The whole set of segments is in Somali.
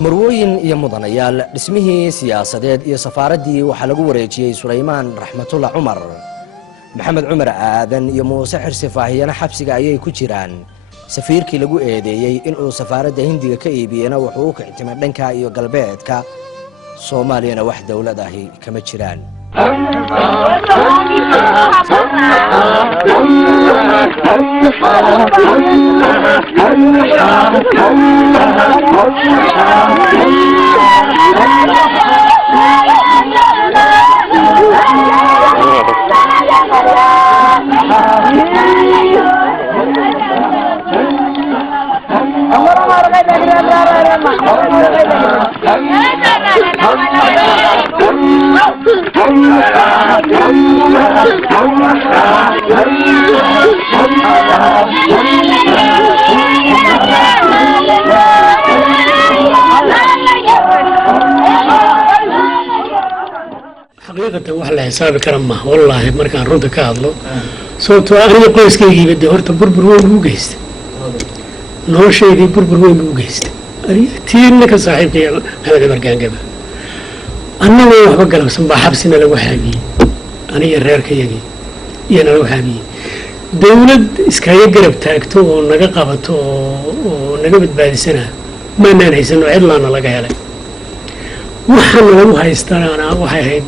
marwooyin iyo mudanayaal dhismihii siyaasadeed iyo safaaradii waxaa lagu wareejiyey Suleymaan Raxmatullaah Cumar maxamed cumar aadan iyo muuse xirsi faahiyana xabsiga ayay ku jiraan safiirkii lagu eedeeyay in uu safaaradda Hindiga ka iibiyana wuxuu u kictimay dhanka iyo galbeedka Soomaaliyana wax dawlad ahi kama jiraan حقيقة وحلا حساب كرمه والله مركان رد كهذلو صوت أنا قيس كي بدي هرت بربر وين بوجست نور شيء دي بربر وين بوجست تين لك صاحب كي هذا مركان قبل أنا ما هو بقول بس بحبسنا لو حامي أنا يرير كيجي ينا لو حامي دولة إسكاي قرب تاكتو ونجا قبتو ونجا بتبادل سنة ما ننسى إنه عدلنا لقى عليه waxaan lagu haystaan waxay ahayd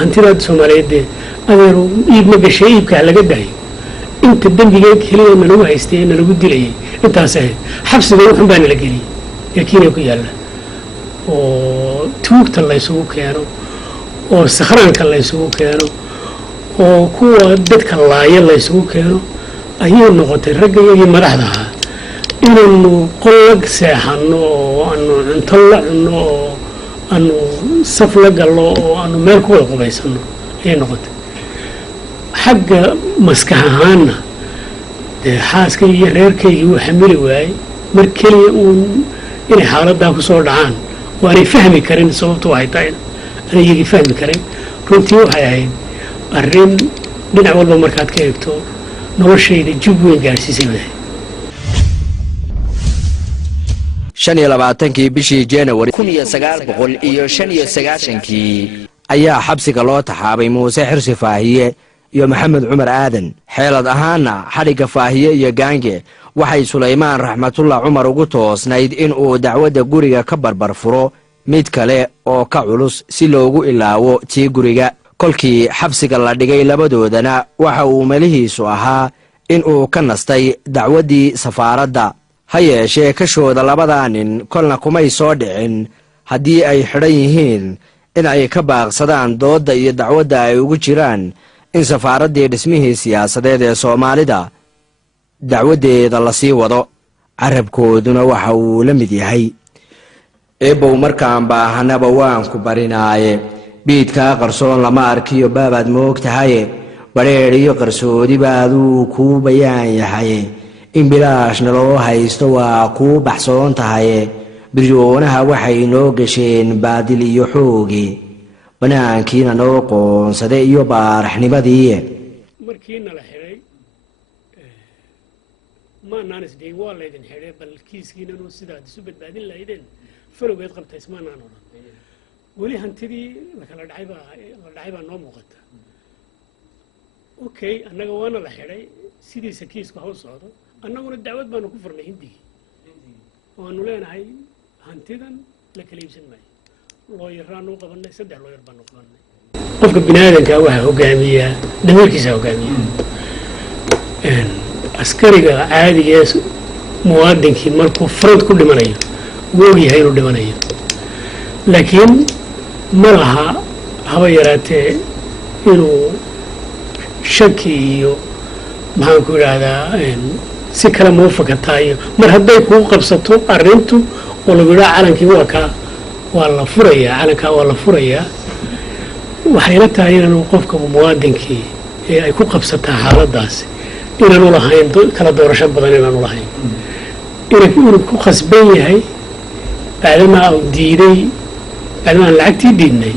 hantidaad Soomaaliyeed adeero iibma gashay iibka laga dhahay inta dambiga kaliya lagu haystay lagu dilay intaas ah xabsiga wuxuu baan la geliyay yakiin ku yaala oo tuugta la isugu keeno oo sakhraanka la isugu keeno oo kuwa dadka laaya la isugu keeno ayay noqotay ragayga madaxda inuu qolag seexano oo aanu cunto la cuno أنو سفلق الله وأنو مالكو القبيسنو هي نقطة حق مسكهانا حاس كي يرير كي يحمل واي مركلي إني حالة داكو صور دعان وأنا فهمي كرين صوبتو هاي تاين أنا يجي فهمي كرين رنتيو هاي هاي الرين من أول بمركات كيكتو نور شيء دي جبوين قارسي سيبه 25 bishii January 1995 ayaa xabsiga loo taxaabay Muuse Xirsi Faahiye iyo Maxamed Cumar Aadan xeelad ahaana xariga Faahiye iyo gaange waxay Suleymaan Raxmatullaah Cumar ugu toosnayd in uu dacwada guriga ka barbar furo mid kale oo ka culus si loogu ilaawo tii guriga kolkii xabsiga la dhigay labadoodana waxa uu malihiisu ahaa in uu ka nastay dacwadii safaaradda hayeeshee kashooda labada nin kolna kumay soo dhicin haddii ay xidhan yihiin in ay ka baaqsadaan dooda iyo dacwadda ay ugu jiraan in safaaraddii dhismihii siyaasadeed ee Soomaalida dacwadeeda la sii wado carabkooduna waxa uu la mid yahay eebow markaan baahanaba waan ku barinaaye biidka qarsoon lama arkiyo baabaad moogtahay bareer iyo qarsoodi baaduu ku bayaan yahay in bilaashna loo haysto waa ku baxsoon tahay biryoonaha waxay noo gasheen baadil iyo xoogi banaankiina noo qoonsaday iyo baaraxnimadii markiina la xiray ma naanis deeg waa leedin xiray bal kiiskiina noo sidaa isu badbaadin lahaydeen falowgeed qabtay ismaanaan oran weli hantidii la kala dhacay baa noo muuqata okay annaga waana la xiray sidiisa kiisku haw socdo annaguna dacwad baanu ku furnay Hindiga waanu leenahay hantidan la kala iibsan maayo looyaraan u qabanay 3 looyar baanu qabanay qofka bini'aadanka waxa hogaamiya dameerkiisa hogaamiya askariga caadiga ah muwaadinki markuu front ku dhimanayo wuu yahay inuu dhimanayo laakiin malaha haba yaraatee inuu shaki iyo maxaan ku yiraahdaa si kala ma fakataayo mar hadday ku qabsato arintu oo lagu yiraahdo calankii waa la furayaa calanka waa la furayaa waxay la tahay inuu qofka muwaadinkii ay ku qabsataa xaaladaas inaan u lahayn kala doorasho badan inaan u lahayn inuu ku qasban yahay bacdama uu diiday bacdama lacagtii diidnay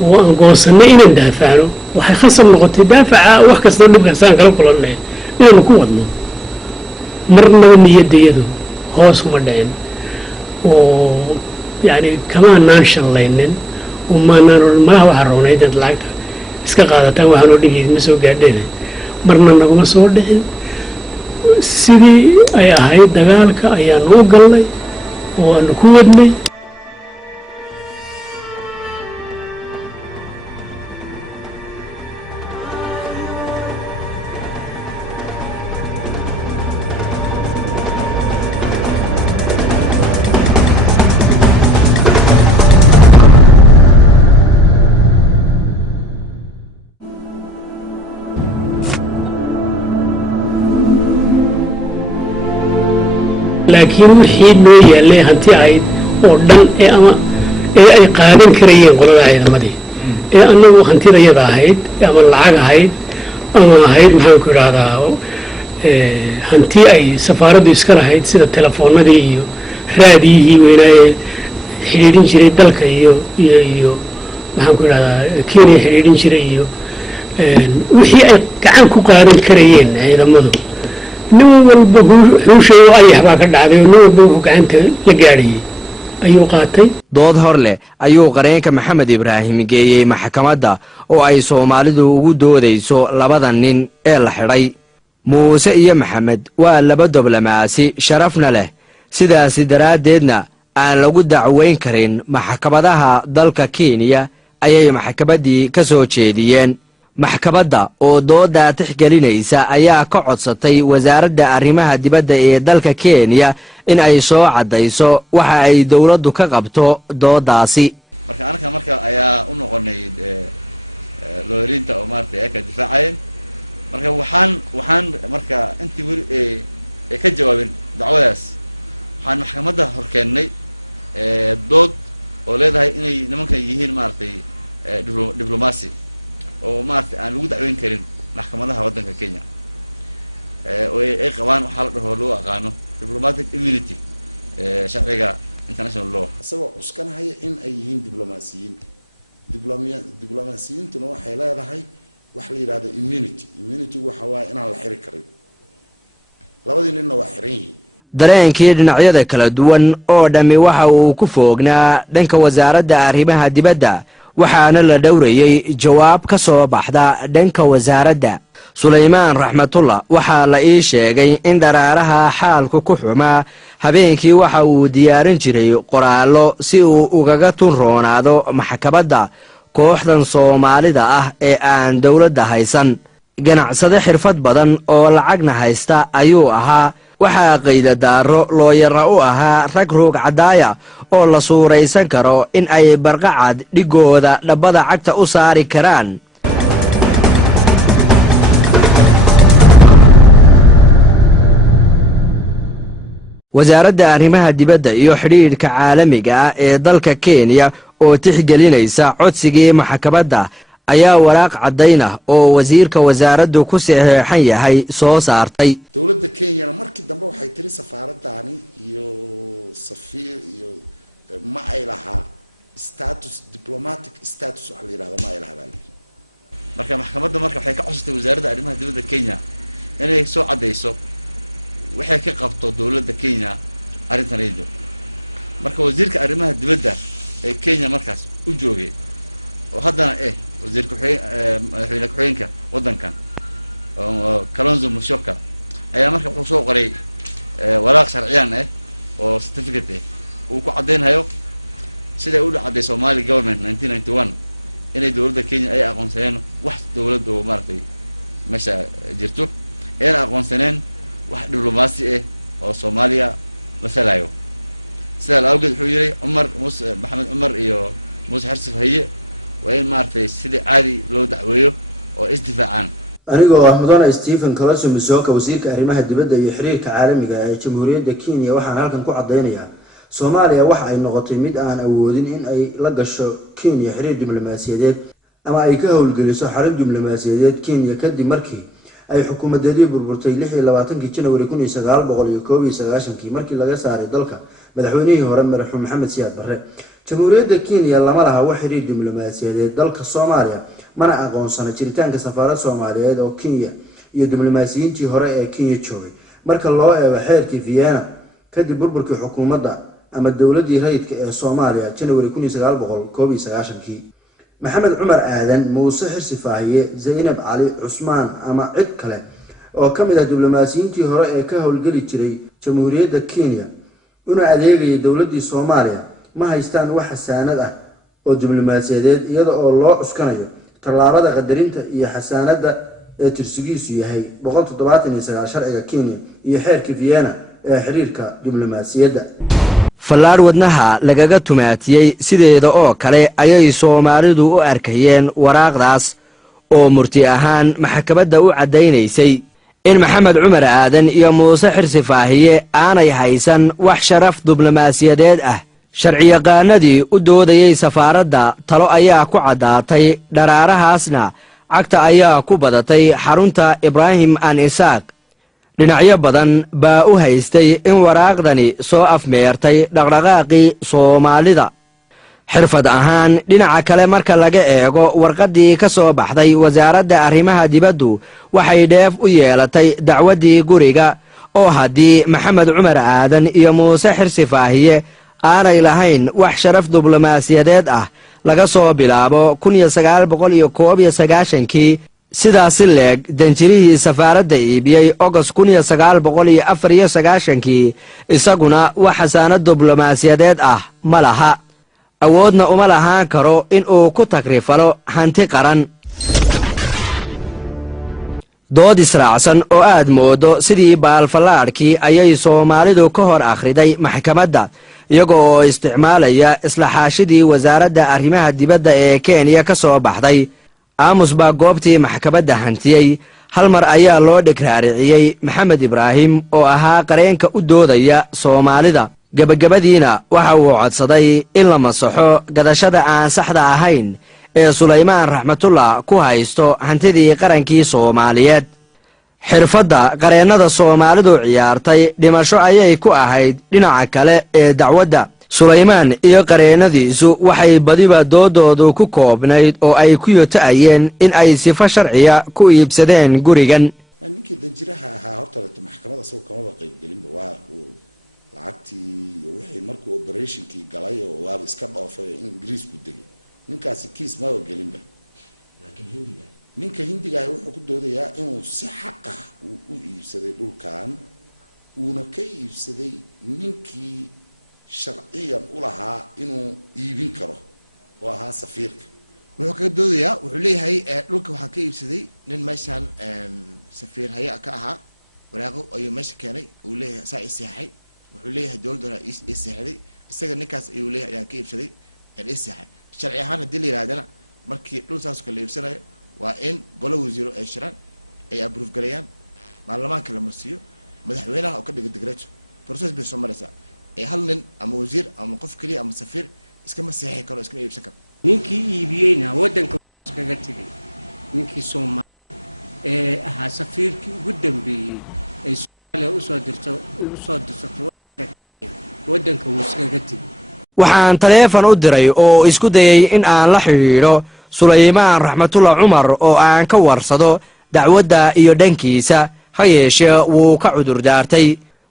waan goosanay inaan daafacno waxay khasab noqotay daafaca wax kasta dhibka saan kala kulanay inaan ku wadno marnaba niyadayadu hoos uma dhicin oo yani kamaanaan shallaynin umaanaan odhan malaha waxaa roonayd inaad lacagta iska qaadataan waxaanoo dhigeyd ma soo gaadheen marna naguma soo dhicin sidii ay ahayd dagaalka ayaanu u galnay oo aanu ku wadnay laakiin wixii noo yaallay hanti ahayd oo dhan ee ay qaadan karayeen qolada ciidamadii ee annagu hantidayada ahayd ama lacag ahayd ama ahayd maxaanku idhaahdaa hanti ay safaaraddu iska lahayd sida telefoonadii iyo raadiyihii weynaaye xidhiidhin jiray dalka iyo maxaanku idhahdaa kenya xidhiidhin jiray iyo wixii ay gacan ku qaadan karayeen ciidamadu nin walba xuushay oo ayax baa ka dhacday oo nin walba wuxuu gacanta la gaadhayay ayuu qaatay. dood hor leh ayuu qareenka maxamed ibraahim geeyey maxkamadda oo ay soomaalidu ugu doodayso labada nin ee la xidhay. muuse iyo maxamed waa laba diblomaasi sharafna leh, sidaasi daraaddeedna aan lagu dacweyn karin maxkamadaha dalka kenya ayay maxkamaddii ka soo jeediyeen. maxkamadda oo doodaa tixgelinaysa ayaa ka codsatay wasaaradda arrimaha dibadda ee dalka kenya in ay soo caddayso waxa ay dowladdu ka qabto doodaasi. marka ayaa u noqonay loorinta oo maartay ay ka difaacayeen. marka waxaan marka intii weli ay ka jawaabin dacwadaas waxaan maxkamadda horkeennay dood oo leedahay inay nimankan yihiin maartay diblomaasi oo maartay aan lagu dacweyn karin maxkamadaha waddanka Kenya oo ay qabaan waxa la dhaho loo aqaano diplomatic immunity sharciga international law. asagoo cuskanaya in ay yihiin diblomaasiyiintuna waxay leedahay wax la yiraahdo immunity waxa waa inaan la xiri karin. labadii ninna waa xiran yihiin. dareenkii dhinacyada kala duwan oo dhammi waxa uu ku foognaa dhanka wasaaradda arrimaha dibadda, waxaana la dhowrayay jawaab ka soo baxda dhanka wasaaradda. sulaymaan raxmatullah waxaa la ii sheegay in dharaaraha xaalku ku xumaa habeenkii waxa uu diyaarin jiray qoraallo si uu ugaga tun roonaado maxkamadda kooxdan soomaalida ah ee aan dowladda haysan. ganacsade xirfad badan oo lacagna haysta ayuu ahaa. waxaa qaydadaaro looyara u ahaa rag roog caddaaya oo la suuraysan karo in ay barqacad dhigooda dhabbada cagta u saari karaan. wasaaradda arrimaha dibadda iyo xidhiidhka caalamiga ah ee dalka kenya oo tixgelinaysa codsigii maxkamadda ayaa waraaq caddayn ah oo wasiirka wasaaraddu ku saxeexan yahay soo saartay. dowladda kenyana markii dambe waxay tiri safaaraddaani iyo safiir iyo ma ay lahaa diplomatic status waxa la yidhahdo ma ay lahaa. marka maxkamadda waxay ka codsatay wasaaradda arrimaha dibadda Kenya inay soo caddayso waxay ka qabto dowladda Kenya arrintan ay joogto. marka wasiirka arrimaha dibadda ee Kenya markaas u joogay oo haddana wasiirka madaxweyne ku-xigeenka waddankan Kalonzo Musyoka ayaa marka wuxuu soo qoray waraaq sharciyaan oo certificate uu ku caddeynayo sida uu dhacday Somali government 1991 inay dowladda Kenya ay aqoonsaneen wax dowladda oo maartay meesha jirto ee aqoonsaneen wax diblomaasi oo Soomaaliya masalayo. sida la awgeed wuxuu yiri Maxamed Cumar iyo Muuse Xirsi Faahiye waa in maartay sidii caadi loo dacweeyo oo isdifaacaan. anigoo ah mudane Stephen Kalonzo Musyoka wasiirka arrimaha dibadda iyo xiriirka caalamiga ee Jamhuuriyadda Kenya waxaan halkan ku cadeynayaa Soomaaliya waxa ay noqotay mid aan awoodin in ay la gasho Kenya xiriir diblomaasiyadeed ama ay ka howlgeliso xarun diblomaasiyadeed Kenya kadib markii ay xukuumadeedii burburtay 26 January 1991 markii laga saaray dalka madaxweynihii hore marxuum Maxamed Siyaad Barre. jamhuuriyadda Kenya lama laha wax xiriir diblomaasiyadeed dalka Soomaaliya mana aqoonsana jiritaanka safaarad Soomaaliyeed oo Kenya iyo diblomaasiyiintii hore ee Kenya joogay. marka loo eego xeerkii Vienna kadib burburkii xukuumadda ama dowladii rayidka ee Soomaaliya January 1991 maxamed cumar aadan muuse xirsi faahiye zaynab cali cusmaan ama cid kale oo kamid ah diblomaasiyiintii hore ee ka howlgeli jiray jamhuuriyadda Kenya una adeegayay dowladii Soomaaliya ma haystaan wax xasaanad ah oo diblomaasiyadeed iyada oo loo cuskanayo tallaabada qadarinta iyo xasaanada ee tirsigiisu yahay 179 sharciga Kenya iyo xeerka Vienna ee xiriirka diblomaasiyadda. fallaadh wadnaha lagaga tumaatiyey sideeda oo kale ayay Soomaalidu u arkayeen waraaqdaas oo murti ahaan maxkamadda u cadaynaysay in maxamed cumar aadan iyo muuse xirsi faahiye aanay haysan wax sharaf diblomaasiyadeed ah. sharciyaqaanadii u doodayay safaaradda talo ayaa ku caddaatay, dharaarahaasna cagta ayaa ku badatay xarunta Ibrahim an Isaaq. dhinacyo badan baa u haystay in waraaqdani soo afmeertay dhaqdhaqaaqii Soomaalida. xirfad ahaan dhinaca kale marka laga eego warqaddii ka soo baxday wasaaradda arrimaha dibaddu waxay dheef u yeelatay dacwaddii guriga oo haddii maxamed cumar aadan iyo muuse xirsi faahiye aanay lahayn wax sharaf diblomaasiyadeed ah laga soo bilaabo 1991 sidaasi leeg danjirihii safaaradda iibiyey August 1994 isaguna wax xasaanad diblomaasiyadeed ah ma laha, awoodna uma lahaan karo in uu ku takrifalo hanti qaran. dood israacsan oo aad moodo sidii baalfallaadhkii ayay Soomaalidu ka hor akhriday maxkamadda iyaga oo isticmaalaya isla xaashidii wasaaradda arrimaha dibadda ee Kenya ka soo baxday. aamus baa goobtii maxkamadda hantiyey. hal mar ayaa loo dhigraariciyey maxamed ibraahim oo ahaa qareenka u doodaya Soomaalida. gabagabadiina waxa uu codsaday in la masaxo gadashada aan saxda ahayn ee Sulaymaan Raxmatullah ku haysto hantidii qarankii Soomaaliyeed. xirfadda qareennada Soomaalidu ciyaartay dhimasho ayay ku ahayd dhinaca kale ee dacwadda. Sulaymaan iyo qareennadiisu waxay badiba doodoodu ku koobnayd oo ay ku yota'ayeen in ay sifo sharciya ku iibsadeen gurigan. ninkii danjiraha ahaa horta maxkamadda soo kama qaybgelinba waa lacagtii iyo wixii markuu operationkii galay oo waaba iska dhoofay Ingiriisku degay. ninkaasi kiis ma gelinba. laakiin ninka Hindiga wuxuu ku doodayaa inuu si xaq ah u iibsaday dhulkan uuna ka iibsaday ninkii sharciyan u lahaa inuu iibin karo oo ahaa safiirka. wuxuu ka doodayaa wuxuu leeyahay dhulka waxaa ka iibsaday nin meeshan safiir haya ka ahaa waraaqo ayuu meesha keenay uu leeyahay saa i seexay. wuxuu leeyahay dowladda i seexday isaga ninkaas ayuu leeyahay ayaan ka iibsaday i seexay. sharci ahaan haddii la yiraahdana markii dhul saas kala iibsanayo waa in golo wasiiro ay shiraan ay approve gareeyaan baarlamaanka la marsiiyo madaxweynaha oo ka dhiga decreto process bay soo maraysaa. hal nin ama wasiir ama qof kaliya ama safiir iskama seexi karo iskama iibsan karo. ninkii iibiyeyna waddanka iskaga tegay ninkii Soomaali ee ahaa safiirkii ugu dambeeyey ay Soomaaliya u soo dirto waddanka uu iskaga tegay. waxaan taleefan u diray oo isku dayay in aan la xiriiro Sulaymaan Raxmatullah Cumar oo aan ka warsado dacwadda iyo dhankiisa, ha yeeshee wuu ka cudur daartay.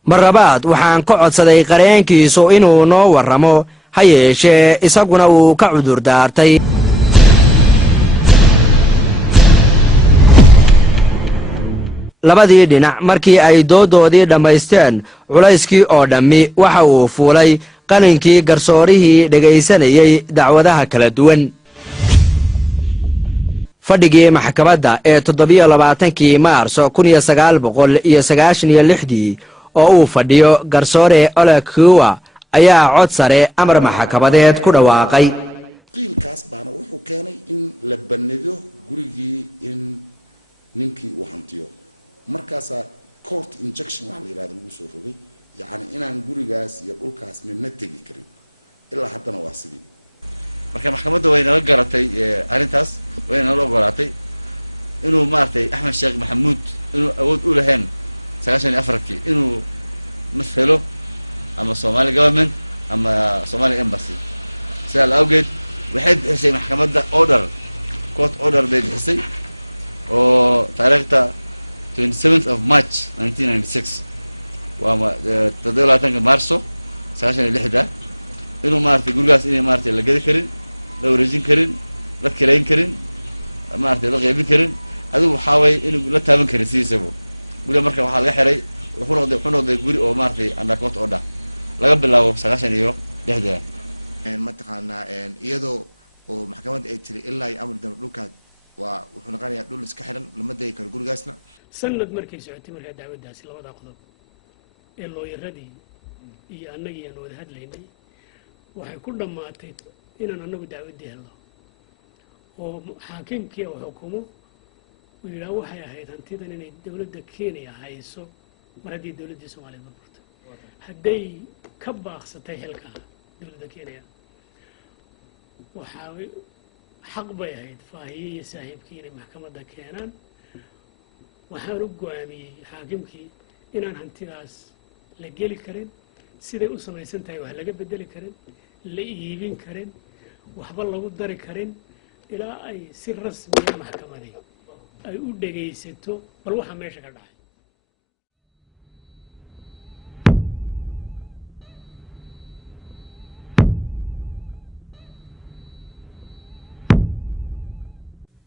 marlabaad waxaan ka codsaday qareenkiisu inuu noo warramo, ha yeeshee isaguna wuu ka cudur daartay. labadii dhinac markii ay doodoodii dhammaysteen culayskii oo dhammi waxa uu fuulay qalinkii garsoorihii dhegaysanayay dacwadaha kala duwan. fadhigii maxkamadda ee 27 Maarso 1996 oo uu fadhiyo garsoore Ole Kuwa ayaa cod sare amar maxkamadeed ku dhawaaqay. qiilkaas baana wuxuu keenay in la banido gurigii in ninkii uu hantiyo. markaas court injection waxa la yiraahdo uu soo rogay, yaani inaan gurigaas iyo dhulkaas midna tagi karin ilaa haddana waa sidii. marka maxkamadda way nala garatay arintaas way nala ogolaatay inuu maartay Axmed Sheekh Maxamuud inuu awood u lahayn 94kii inuu مثله أما Somali government أما Somali embassy سأل أوجد وحد حسي محكمة ده order court order بيد حسي وتاريخته 27th of March 1996 وما تدل على مارسو sagaashan iyo lixda inuu maaragtay gurigaas inay maaragtay la gadi karin la wareejin karin la kirayn karin maaragtay la qaybin karin adigu waxaa waye inuu la taaban karin sidiisaba guriga marka waxaa laga xiray wuxuu noqday guri oo maaragtay undercourt order laga bilaabo sagaashan iyo lixda mataqaanaa iyadoo oo maxkamadda ay tiri ilaa iyo amar dambe dhulkaas waa wuxuu noqonayaa dhul iska xiran lama degi karo gurigaasna sanad markay socotay markaa dacwaddaasi labadaa qodob ee looyaradii iyo annagii aan wada hadlaynay waxay ku dhammaatay inaan annagu dacwaddii helno oo xaakimkii oo xukumo uu yidhaah waxay ahayd hantidan inay dowladda kenya hayso mar haddii dowladdii soomaaliyeed burburtay hadday ka baaqsatay xilkaa dowladda kenya waxaa xaq bay ahayd faahiye iyo saaxiibkii inay maxkamadda keenaan waxaan u go-aamiyey xaakimkii inaan hantidaas la geli karin siday u samaysan tahay wax laga bedeli karin la iibin karin waxba lagu dari karin ilaa ay si rasmiya maxkamadii ay u dhegaysato bal waxaa meesha ka dhacay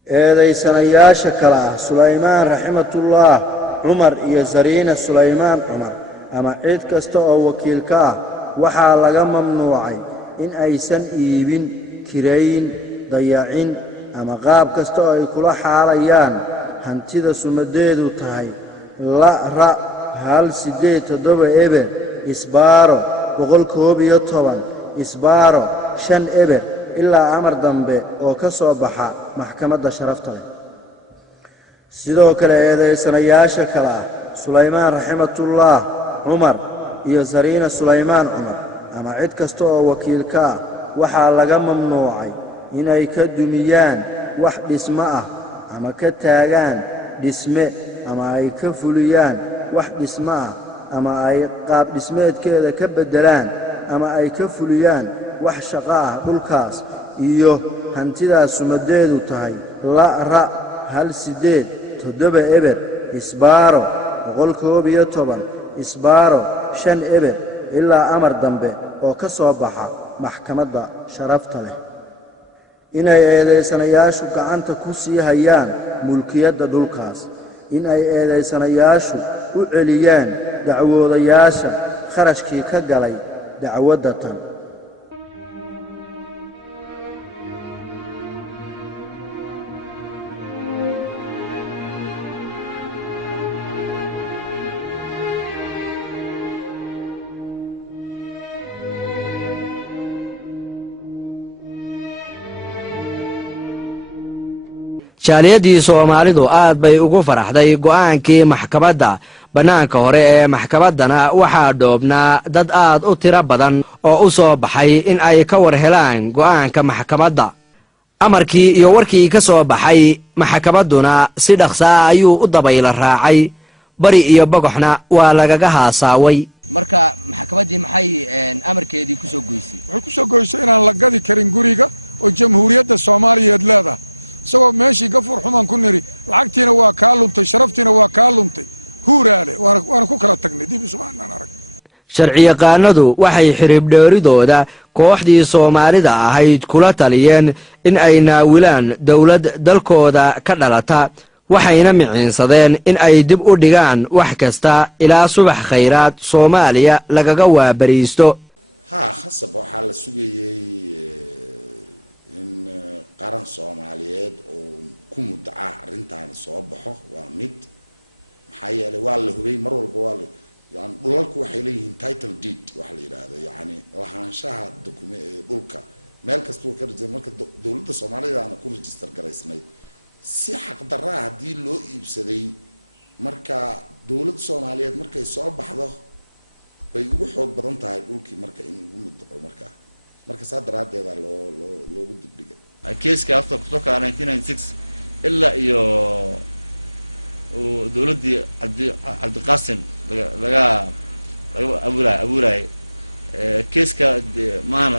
eedaysanayaasha kale ah sulaymaan raximatullah cumar iyo zariina sulaymaan cumar ama cid kasta oo wakiil ka ah waxaa laga mamnuucay in aysan iibin kirayn dayacin ama qaab kasta oo ay kula xaalayaan hantida sumadeedu tahay LRA 187 eber isbaaro 111 isbaaro 5 eber ilaa amar dambe oo ka soo baxa maxkamadda sharafta leh sidoo kale eedaysanayaasha kale ah sulaymaan raximatullah cumar iyo zariina sulaymaan cumar ama cid kasta oo wakiil ka ah waxaa laga mamnuucay inay ka dumiyaan wax dhismo ah ama ka taagaan dhisme ama ay ka fuliyaan wax dhismo ah ama ay qaab dhismeedkeeda ka beddelaan ama ay ka fuliyaan wax shaqo ah dhulkaas iyo hantidaas sumadeedu tahay LRA 187 eber isbaaro 111 isbaaro 5 eber ilaa amar dambe oo ka soo baxa maxkamadda sharafta leh inay eedaysanayaashu gacanta ku sii hayaan mulkiyadda dhulkaas in ay eedaysanayaashu u celiyaan dacwoodayaasha kharashkii ka galay dacwadda tan jaaliyadii Soomaalidu aad bay ugu faraxday go'aankii maxkamadda banaanka hore ee maxkamaddana waxaa dhoobnaa dad aad u tiro badan oo u soo baxay in ay ka war helaan go'aanka maxkamadda amarkii iyo warkii ka soo baxay maxkamadduna si dhaqso ah ayuu u dabayla raacay bari iyo bogoxna waa lagaga haasaaway marka maxkamaddii maxay amarkeedii ku soo goysay wuxuu ku soo goysay inaan la gadi karin guriga oo jamhuuriyadda Soomaaliyeed leedahay isagoo meeshii gafuur xumaan ku niri lacagtiina waa kaa luntay sharaftiina waa kaa luntay huuraale waana ku kala tagnay dib ismaan arag sharciyaqaanadu waxay xiriibdheeridooda kooxdii Soomaalida ahayd kula taliyeen in ay naawilaan dawlad dalkooda ka dhalata waxayna miciinsadeen in ay dib u dhigaan wax kasta ilaa subax khayraad Soomaaliya lagaga waabariisto khasab waxaa la sugayay in qaran Soomaaliyeed oo ku muddaca arrintan soo baxo waa mid maxaa yeelay waa la hubay mar walba waa yani dhulalku waxay leeyihiin title deed waxa la yiraahdo yani lahaanshaha dhulka meel kasta oo ka register marka dawladda Soomaaliya aan ku register garaysnay si xaq darro ah hadii loo iibsaday marka dawladda Soomaaliyeed markay soo baxdo bay ugu xoog badan tahay dhulkii marka in ugu muddaco marka saadaradeeda loogu dibdhigay keeska after kutoka 1996 ilaa iyo dawladdii Cabdiqaasim laga abuuray keeska maana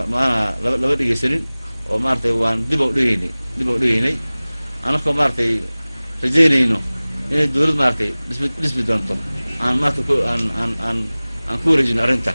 laba dhigeysanin oo maartay waan dib u dhigaynay anakoo maartay rajaynayno inay dawlad maartay dhismi doonto aan maartay aan ku wareejino arrinta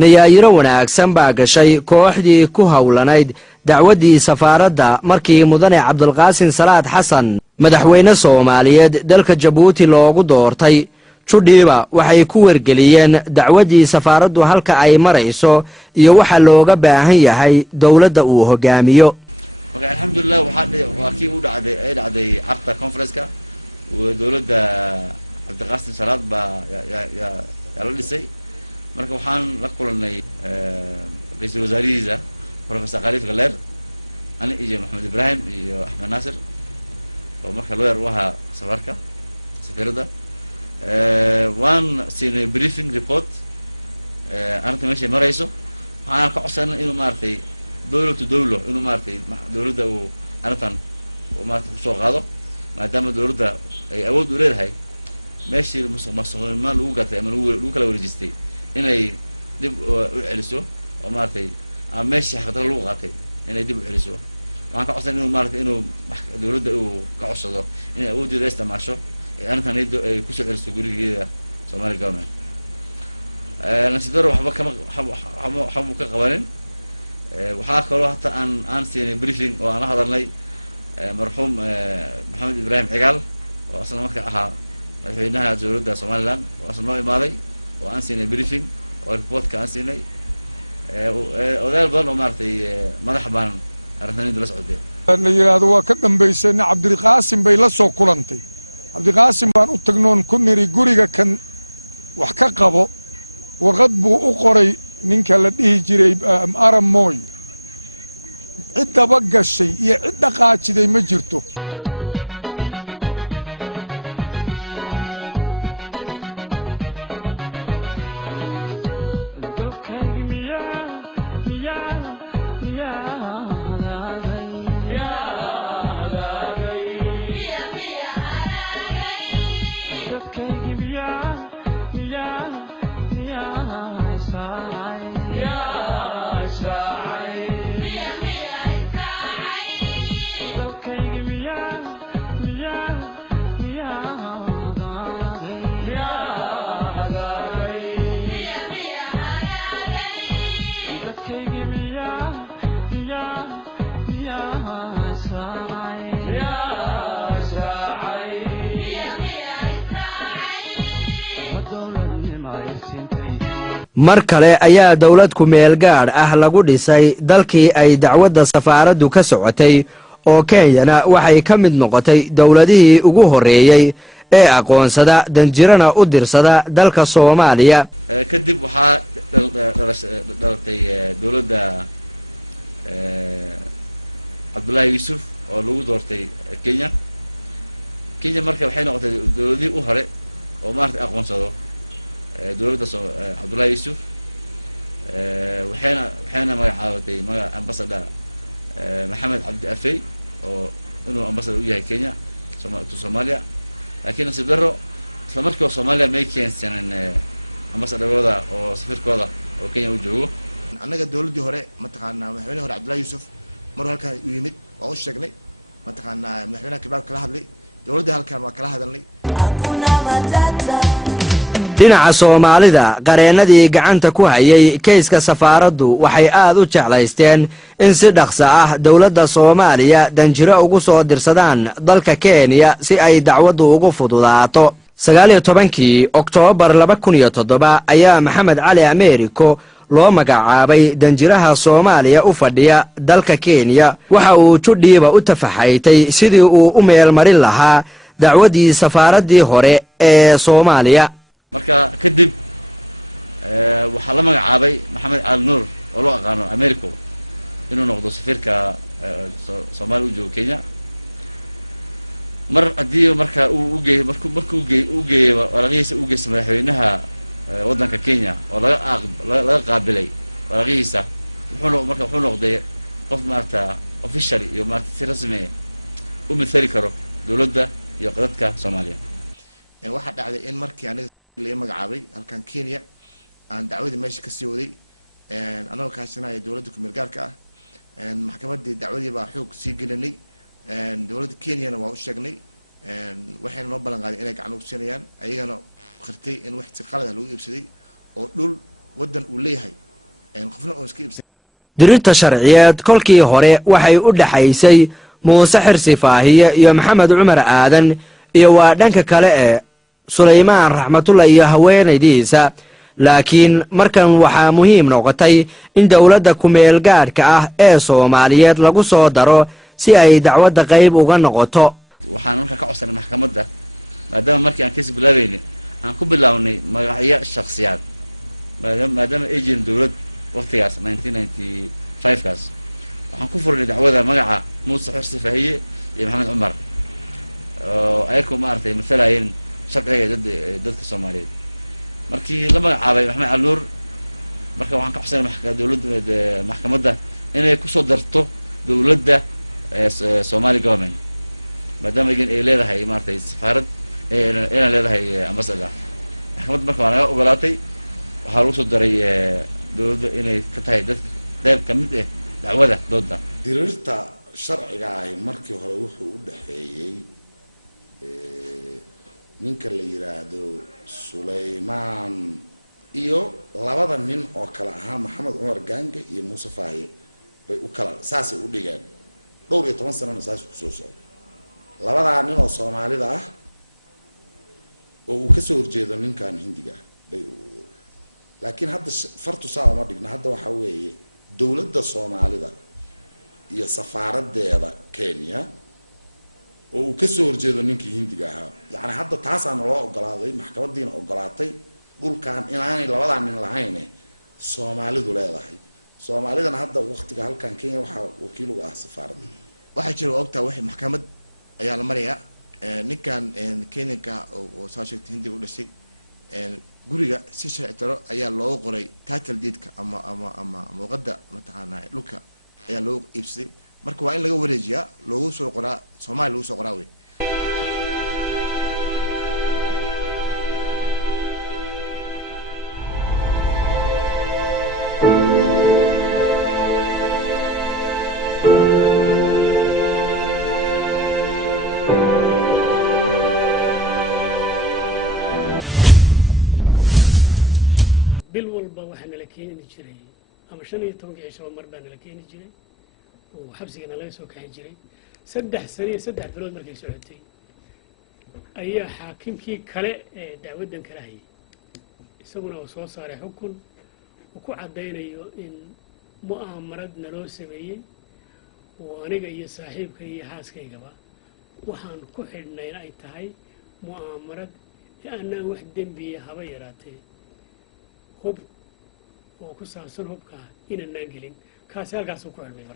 nayaayiro wanaagsan baa gashay kooxdii ku howlanayd dacwaddii safaaradda markii mudane cabdulqaasin salaad xasan madaxweyne soomaaliyeed dalka jabuuti loogu doortay judhiiba waxay ku wargeliyeen dacwaddii safaaraddu halka ay marayso iyo waxa looga baahan yahay dowladda uu hogaamiyo marka alxamdulilah waa kii ay dhacday carta conferenceka dowladda cabdiqaasin salaad baa yaa la dhisay marka waxaan la kulanay ra-iisul wasaarihiisa professor khaliif galeer ani iyo maxamed ibrahim iyo axmed naasir oo marka lawyer u ahaa safiiradda waan siinay briefing report arrinta meeshay marayso waxaan ka codsanay inuu maaragtay dowla to dowlo inuu maaragtay dowladda uu arrintan maarata kusoo qaado maadaama dowladda ay awood u leedahay meeshii musuqmaasuqnimo lagu gatay ama lagu kala wareejistay inay dib u celiso oo maaragtay ama meeshii xaqdaro lagu qaatay inay dib u celiso waxaan ka codsanay inuu maaragtay inuu dowladda uu ka codsado inay awooddeeda isticmaasho arrintan ay kusoo celiso gurigeeda Somali government nasidaro waxba ka qabanin waxaa kaloo hata aan siinay briefing oo aan la hadalnay marxuum maxamed ibrahim cigaal oo asna marka ahaa madaxweynaha dowladda somaliland oo asna noo imaaday oo aan siinay briefing oo reportka aan siinay odayaal badan oo maaragtay madax baan arrintanida la socday la yidhaahdo waa ka dambaysayna cabdiqaasim bay la soo kulantay cabdiqaasim baan u tagnoon ku niri guriga kan wax ka qabo warqad buu u qoray ninka la dhihi jiray aram mooy cid daba gashay iyo cid dhaqaajiday ma jirto mar kale ayaa dowlad ku meel gaadh ah lagu dhisay dalkii ay dacwadda safaaraddu ka socotay oo kenyana waxay ka mid noqotay dowladihii ugu horreeyey ee aqoonsada danjirana u dirsada dalka soomaaliya kadib waxaa dhalatay dowladda cabdullaahi yuusuf oo lagu doortay kenya marka waxay noqotay dowladihii u hore oo maaragtay aqoonsado dowladda cabdullaahi yuusuf waxayna magacaabatay ambassador maxamed cabdi afey oo inuu ambassador u yahay kenya to Somalia laakiin nasiib darro isla markii oo Soomaaliya may keensanin ambassadorkooda oo safiirkooda oo Kenya u joogo annaga dowladdii hore mataqaanaa madaxweynaha hore cabdullaahi yuusuf mar halkan u yimid waa u sheegnay mataqaanaa madaxweynaha kibaab kala hadlay dowladda halkan waa kala hadalnay dhinaca soomaalida qareennadii gacanta ku hayay kayska safaaraddu waxay aad u jeclaysteen in si dhaqso ah dowladda soomaaliya danjiro ugu soo dirsadaan dalka kenya si ay dacwaddu ugu fududaato 19 oktoobar 2007 ayaa maxamed cali ameeriko loo magacaabay danjiraha soomaaliya u fadhiya dalka kenya waxa uu judhiiba u tafaxaytay sidii uu u meelmarin lahaa dacwaddii safaaraddii hore ee soomaaliya marka kadib waxaa la magacaabay maxamed cali nuur oo loo aqaano americo inuu noqdo safiirka soomaaliya u joogo kenya mar haddii marka uu ugeeyey markuu ugeeyey waraqihiisa u geystay madaxweynaha waddanka Kenya oo laga qaabilay waraqihiisa wuxuu noqday qof maarta officially iyo maarta si rasmi ah u mithali karo dawladda iyo qadadka Soomaaliya waxaa dhacday in markii aniga la magacaabay halkan Kenya aan dacwadii meesha ka sii waday anoo kaashanaya dawladda ku meel gaarka ah maxkamaddii dacwadii baa xoog sii gelinay dawladda Kenyana waa u sheegnay waxayna noo ballan qaaday inay gacan u siinayaan ayagana qirtay in wax si qalad ah lagu iibsaday oo dhul waddan uu leeyahay qofna oo iska iibsaday dirinta sharciyeed kolkii hore waxay u dhaxaysay muuse xirsi faahiye iyo maxamed cumar aadan iyo waa dhanka kale ee sulaymaan raxmatulla iyo haweenaydiisa laakiin markan waxaa muhiim noqotay in dawladda ku-meel gaadhka ah ee Soomaaliyeed lagu soo daro si ay dacwadda qayb uga noqoto waxaan markaa ka codsanay maxkamadda maadaama markii aan kiis bilaabaynay aan ku bilaabnay magacyo shakhsiyaad maadaama ay jirin dawlad waqtigaas 1995 kaas waxaan ku furnay dacwada magaca muuse xirsi faahiye iyo maxamed cumar oo ayagoo maartay mathalayeen sharciga dadka Soomaaliyeed markii la magacaabay maxamed cali nuur marka waxaan ka codsanay dawladda maxkamadda inay ku soo darto dawladda Somali government maadaama ay leedahay maartay safaarad ay leedahay ambassador maxkamadda marka waa naga ogolaatay waxaa lagu soo daray dawladda inay ka tahay dad qayb ka mid ah dacwada dooda dirirta sharciga ah markii hore wuxuu u dhaxeeyay ninka la yiraahdo Sulaymaan iyo labada nin oo kala ahaa maxamed cumar gaange iyo muuse faahiye bay u kala saasay u dhigeen dhowr iyo 10 sano saas ku soo socdo labada nin oo Soomaalida ah oo uu ka soo horjeedo ninkan Hindiga bay laakiin hadda fartu saa ma dhigna hadda waxa weeye dawladda Soomaalida iyo safaaradeeda Kenya oo uu ka soo horjeedo ninkii Hindiga ahaa yaani hadda taas aan loo ogolaaday maxkamadiina ogolaatay dhulkan inaanay labada nin lahayn Soomaalidu leedahay Soomaalidana hadda waqtiga halkan Kenya waxa wakiil uga ah safaaradda waxa jira waqtiga wixii maxkamad ayaa la mariyaa ninkan Kenya oo saashirta Hindiga u dhashay guriga si sharci taro ayaa loo qoray title deedka ama waqada mataqaanaa dhulka ayaa loo iibsaday marka waa in laga wareejiyaa loogu soo qoraa Soomaali lagu soo qoraa way bil walba waxaa nala keeni jiray ama 15 cisho mar baa nala keeni jiray oo xabsigana laga soo kaxin jiray 3 sano iyo 3 bilood markay socotay ayaa xaakimkii kale ee dacwadan kala hayay isaguna uu soo saaray xukun uu ku cadeynayo in mu'aamarad naloo sameeyay oo aniga iyo saaxiibka iyo xaaskaygaba waxaan ku xidhnayna ay tahay mu'aamarad aanan wax dembiya haba yaraatee hub oo ku saabsan hubka inaan gelin kaasi halkaas uu ku xidhmay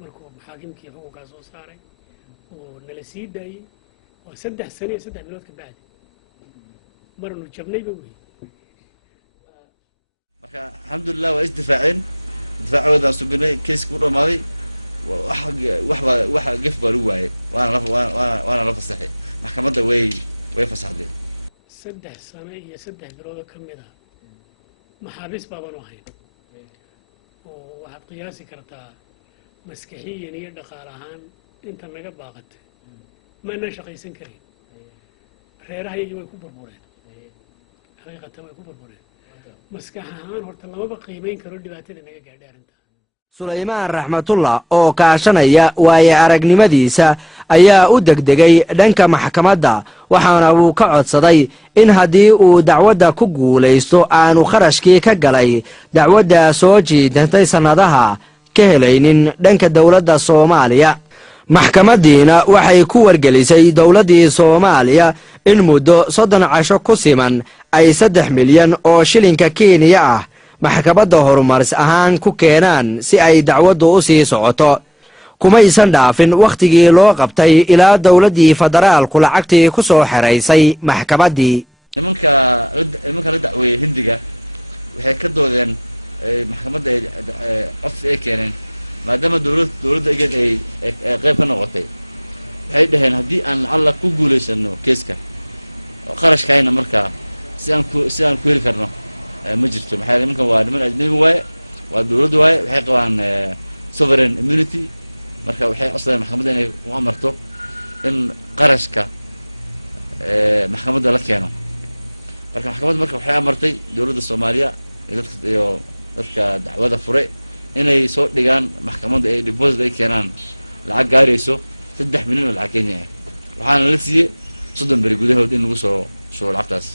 markuu xaakimkii xukunkaas soo saaray oo nala sii daayay waa 3 sano iyo 3 bilood ka bacdi marnu jabnayba wey marka alxamdulillah waa isdifaaceen difaacooda subinay kiiska u dhamaaday waxa gaf baa lagu waayay waana la fasaxay maxkamadda way fasaxday 3 sano iyo 3 bilood ka mid ah maxaabiis baaban ahayn oo waxaad qiyaasi kartaa maskaxiyan iyo dhaqaale ahaan inta naga baaqatay maana shaqaysan karin reerahayagii way ku burbureen xaqiiqatan way ku burbureen maskax ahaan horta lamaba qiimayn karo dhibaatada naga gaadhay arrinta sulaymaan raxmatullah oo kaashanaya waaye aragnimadiisa ayaa u degdegay dhanka maxkamadda waxaana uu ka codsaday in haddii uu dacwadda ku guulaysto aanu kharashkii ka galay dacwadda soo jiidantay sannadaha ka helaynin dhanka dawladda Soomaaliya maxkamaddiina waxay ku wargelisay dawladdii Soomaaliya in muddo 30 casho ku siman ay 3 milyan oo shilinka Kenya ah maxkamadda horumaris ahaan ku keenaan si ay dacwaddu u sii socoto kumaysan dhaafin wakhtigii loo qabtay ilaa dawladdii federaalku lacagtii ku soo xeraysay maxkamaddii nimanka la dacweeyay hindiga waxay ka doodeen maxkamadda codsi ay keeneen maadaama dowladda egeed ay qayb ka noqotay waxay dhaheen haddii aan lacalla ku guulaysano keeska qarashkayna markaa si aan ku heli karno ma jirto maxaa yeele nimankan waa niman ajnabi waaye waa dowladda waaye waxay qabaan sovereign immunity marka waxay codsadeen maxkamadda inay u amarto in qarashka maxkamadda la keeno marka maxkamadda marka waxay amartay dowladda Soomaaliya iyo dadka dacwada fure inay soo dhigaan maxkamadda ay deposit ay keenaan lacag gaarayso 3 milyan oo lacag Kenya ah waxaana la siiyay 30 bari gudahood in lagu soo lacagtaas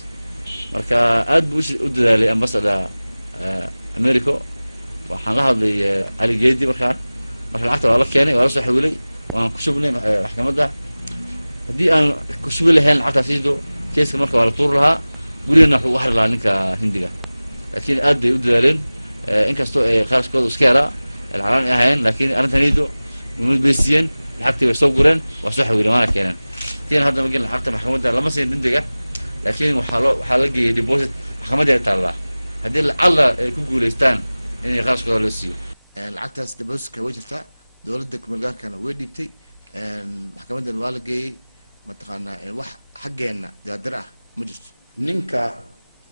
marka aad buu u dadaalay ambassador America waxaan la hadlay Ali Geedi marka lacagta waa la keenay waa la soo xawilay waan ku shubnay maxkamadda haddii aan ku shubi lahayn lacagtaas siido keeska marka waa la tuur lahaa gurigana wuxuu u xari lahaa ninka hindiga laakiin aad bay u dadaaleen inkastoo ay qarashkooda iska yaraa lacag ay ahayn laakiin arintaniido muhiimad bay siiyeen lacagtii way soo gureen waa soo xawileen waana keeneen tiin hadda magin lacagta maxkamadda lama siin hindiga laakiin waxaa la geeyay deposit maxkamadda ay taallaa haddii lacalla ay ku guulaystaan inay qarashkooda loo siiyo lacagtaas depositka way jirtaa dowladda kumulgaarkana way dhiibtay maxkamaddan waa la geeyey mataqaanaa wax xaggeena daadir ah ma jirto ninka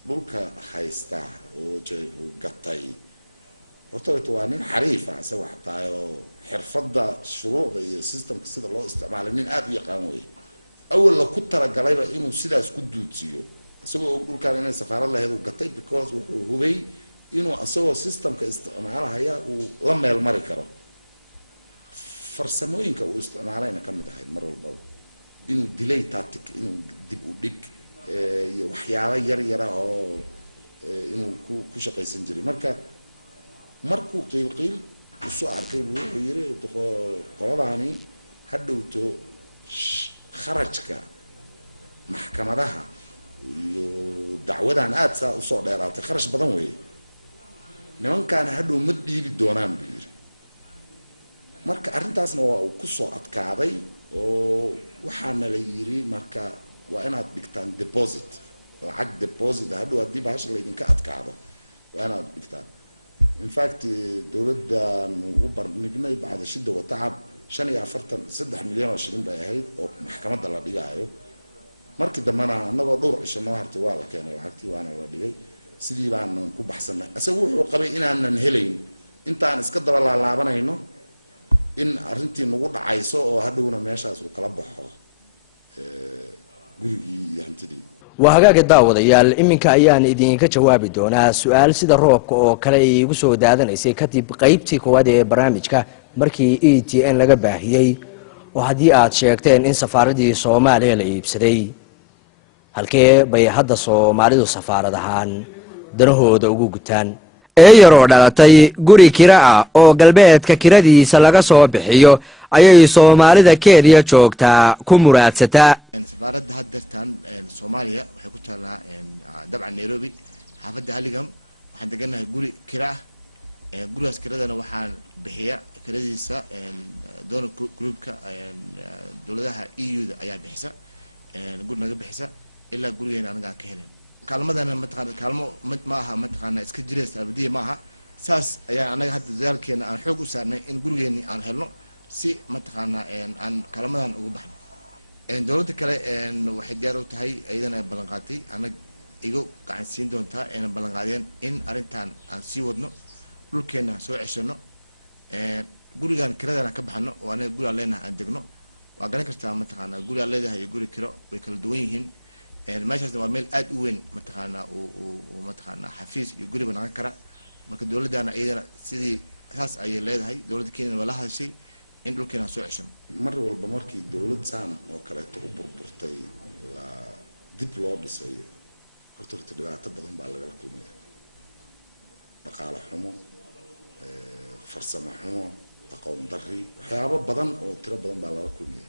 dhulka haysta oo gatay horta waa nin xariifa isaga xataa oo xirfadda shuruucda iyo systemka sida loo isticmaalo nin aad u yaqaan weeye awal la ku talagalayba inuu sidaas ku duudsiyo isagoo og dhulkan inay safaarad lahayd uu gatay because wuxuu hubay inuu isagoo systemka isticmaalahaya uu la meel mari karo farsamooyinka uu isticmaalayna ka mid ahayd mar walbaba inuu delay tactic inuu dib u dhig iyo waxyaabo yar oo inuu ku shaqaysan jiray markuu qiil usoo arkay buu wuxuu yiri qoladaani hadhowto kharajka maxkamadaha iyo dacwadan aad saa usoo dheeraatay kharash badan weeye nimankaan hadhow ma dhiibi doonaan buu yiri marka arrintaasna waa uu kusoo adkaaday oo waxaana la yiri marka waa inaad dhigtaan deposit lacag deposit hadhow haddii bahasha laydinka adkaado waa inaad dhigtaan in fact dowladdan u barnignay bacda shida wa tacab 3 milyan oo shilin bay ahayd oo maxkamadda la dhigaayo markii dambana annagoo dhowr cisho noo hartay waa la keenay lacagtii waana la dhigay sidii baan ku baxsanay asagu wuxuu qabay inaanan helayn intaan iska daba laalaabanayno in arrintii nagu dhacayso oo hadhowna meeshaas uu kala baxo gurigii iyo hantidii waa hagaaga daawadayaal iminka ayaan idinka jawaabi doonaa su-aal sida roobka oo kale ay igu soo daadanaysay kadib qaybtii koowaad ee barnaamijka markii ETN laga baahiyey oo haddii aad sheegteen in safaaradii Soomaaliya la iibsaday halkee bay hadda Soomaalidu safaarad ahaan danahooda ugu gutaan yaroo dhalatay guri kira ah oo galbeedka kiradiisa laga soo bixiyo ayay Soomaalida Kenya joogtaa ku muraadsataa safaaradda haddeertan Soomaaliya waxay ku taalaa dabcan Nairobi xaafadda Haligam waxaan deganahay guri kira ah gurigaas kiradana waxaan bixiya kiradiisa donor groupka dowladaha EU-da ayaa bixisa guri naga bixisa ilaa gurigeena anaga ka helin kaalmadana mataqaana kaalmo ma aha mataqaana iska jiraysa abadiye ma aha saas ayaa anaga hadda dadaalkeena aan xoog u saarnay in gurigeeni aan helno si mataqaana aan kaalmadan ugu baxno dowladda kale waxay diyaar u tahay ayadana ballan qaatay anag igu gacan siin doontaa inay ballan qaadeen in arrintan aan sii wadno dhulkeena soo ceshano gurigan kiradana ka baxno oo anaga guri aan leenahay aan degno waa garan kartaa mataqaana guri aan leedahay iyo guri kiro way kala duwan yihiin meeshaasna waa meel aad u weyn mataqaana uu mataqaana xafiis iyo guriba noqon kara marka dowladana iyadana sidii saas ayay leedahay dowladda Kenya waa la hadashay in dhulkeena soo ceshano mar walba markii dowlad saan oo kale u burburtay la dib loo dhisayo horta dhibaato badan baa laga kulmaya dhaqaale xumo farsamo xumo aqoon darri waxyaabo badan oo tiro badan baa laga kulmaya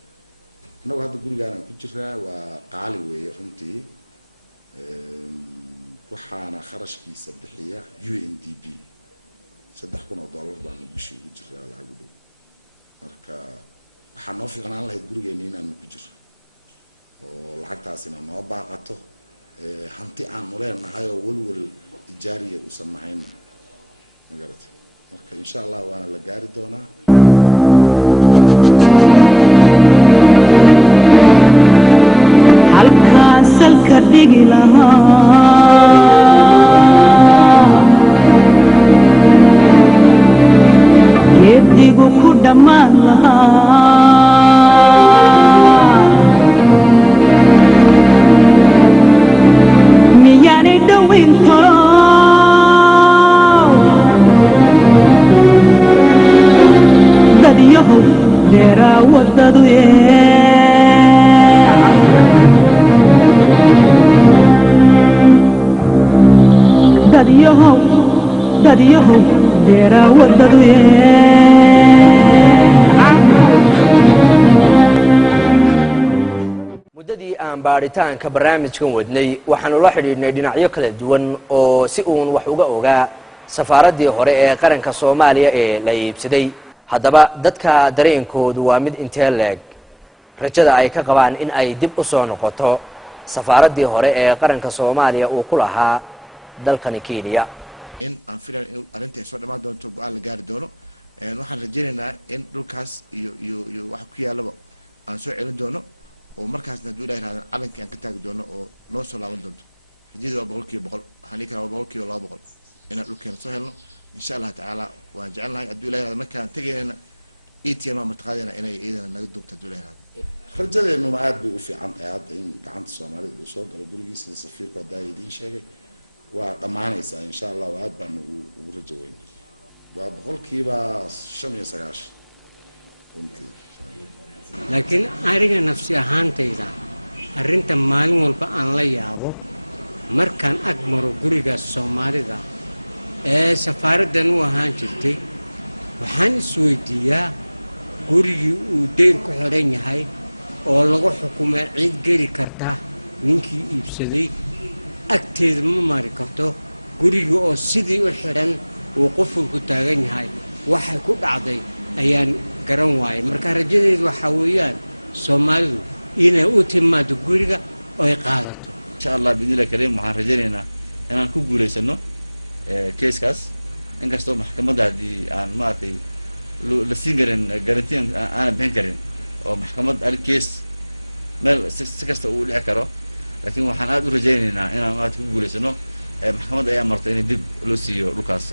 annagu hadda gurigaan ku jiraa waa qaali weeye runtii waxaana kharashkiisa bixiya UNDP $3,000 baan bishii ku jiraa lacag u dhow marka waxaa noo fiicnaan lahayd gurigeena inaan ku jiro oo lacagtaasina noo baaqato hanti aan uleenahay oo walwal ijaariya uusan nahayn magaratay marka insha Allah waana la gaari doonaa halkaas salka dhigi lahaa geedigu ku dhammaan lahaa miyaanay dhowayn karo dadyahow dheeraa wadadu dadyahow dheeraa wadadu muddadii aan baadhitaanka barnaamijkan wadnay waxaanu la xidhiidhnay dhinacyo kala duwan oo si uun wax uga ogaa safaaraddii hore ee qaranka soomaaliya ee la iibsaday haddaba dadka dareenkoodu waa mid intee leeg rajada ay ka qabaan in ay dib u soo noqoto safaaraddii hore ee qaranka soomaaliya uu ku lahaa dalkani Kenya in aan filayo in arrinta ay soo dhamaan doonto go'aan la gaari doono waxaan rajaynaynaa in dhulkaas iyo wax ku yaalaba aan soo celin doono oo markaasna hadduu ilaahay raadaan calankii aan ka taagi doono oo noo soo laaban doonto rajada waa 100% waxaan dhihi karaa waa 200% inaan dhulkeena soo helno insha Allah tacaala waan jecelnahay hadduu ilaahay raadaan markaan tegaynana ETN martaqaadina inay iidana naga duubto hadduu ilaahay raadaan rajadeenu aad bay u fiican tahay hadda in gacanta Soomaalida uu soo galo gurigiisa safiirku hadda idin sheegay waa dhamaanaysaa insha Allah aad baan ugu rajo weyn waa 95% laakiin aniga nafsi ahaantayda arrinta maalin walba aan la yaabo markaan ag maro guriga Soomaalida ee safaaraddan u ahaan jirtay waxaan isweydiiyaa gurigii uu deyn ku xiran yahay oo lagu xukumay cid geli karta ninkii iibsaday agteeda ma mari karto gurigii oo sidii u xiran uu qofulku taagan yahay waxay ku dhacday ayaan garan waayay marka rajadeedu waxa weeyaan Soomaalidu inay u timaado guriga oo ay qaadato insha Allah bidilaa kareem waxaan rajaynaynaa inaan ku guuleysano keeskaas inkastoo maxkamadda hadii aan maartay la siin karin garantiin aan bixin karin oo maxkamad kees meel si kasta uu dhici karo laakiin waxaan aad u rajaynaynaa inaan maartay ku guuleysano maxkamadda ayaa martay in dib loo siiyo dhulkaas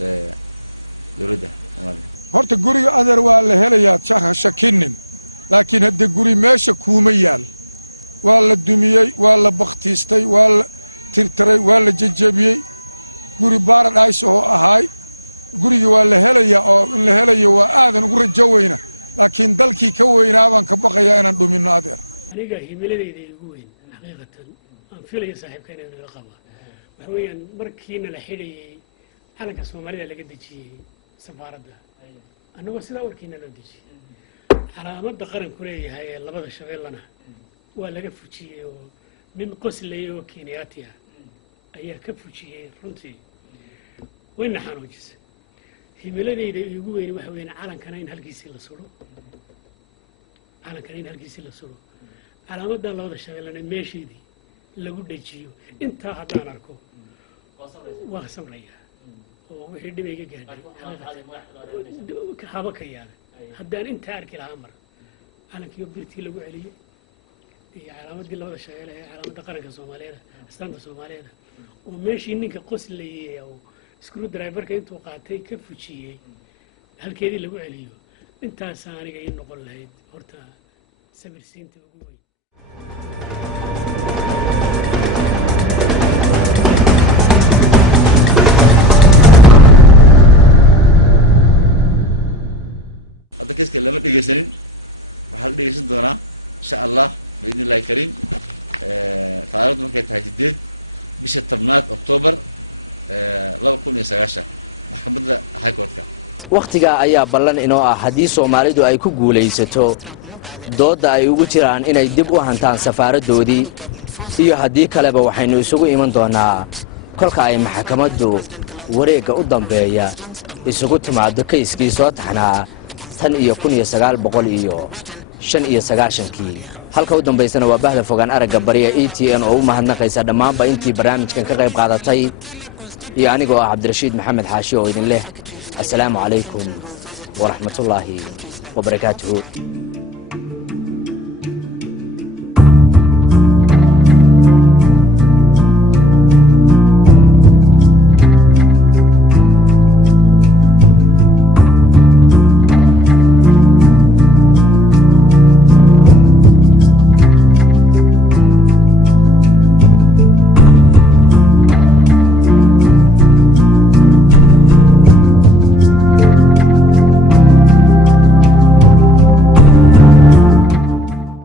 dowladda Soomaaliya horta guriga adeer waa la helayaa shakinin laakiin hadda guri meesha kuuma yaal waa la dumiyey waa la baktiistay waa la tirtiray waa la jajabiyey guri paradise oo ahaay guriga waa la helayaa oo in la helayo waa aadan ugu rajo weyna laakiin dalkii ka weynaa baan ka baqayaa inaan dhumino adeer aniga himiladeyda ugu weyn xaqiiqatan aan filayo saaxiibkayna inuu la qabo waxa weeyaan markiina la xidhayay calanka Soomaalida laga dejiyay safaaradda annagoo sidaa warkiina loo dejiyay calaamadda qaranku leeyahay ee labada shabeellana waa laga fujiyey oo nin qosley oo Kenyaati ah ayaa ka fujiyey runtii wayna xanuujisay himiladeyda ugu weyn waxa weeyaan calankana in halkiisii la suro calaamadda labada shabeellana meesheedii lagu dhajiyo intaa haddaan arko waa sabraya oo wixii dhibayga gaadhay haba ka yaabay haddaan intaa arki lahaa mar calankiiyo birtii lagu celiyey iyo calaamaddii labada shabeelle ee calaamadda qaranka Soomaaliyeed astaanta Soomaaliyeed oo meeshii ninka qoslayay oo screw driverka intuu qaatay ka fujiyey halkeedii lagu celiyo intaas aniga ii noqon lahayd horta sabir siinta ugu weyn hadda keeska lama dhegeysanin waxaa la dhegeysan doonaa insha Allah biidnillahi kariim taariikhdu markay tahay 8 bisha 10 October 2009 maxkamadda High Court-ka wakhtiga ayaa ballan inoo ah haddii Soomaalidu ay ku guulaysato doodda ay ugu jiraan inay dib u hantaan safaaraddoodii iyo haddii kaleba waxaynu isugu iman doonaa kolka ay maxkamaddu wareegga u dambeeya isugu timaado kayskii soo taxnaa tan iyo 1995kii halka u dambaysana waa bahda fogaan aragga bariya ETN oo u mahadnaqaysa dhammaanba intii barnaamijkan ka qayb qaadatay iyo anigoo ah cabdirashiid maxamed xaashi oo idin leh assalaamu calaykum waraxmatullaahi wabarakaatuhu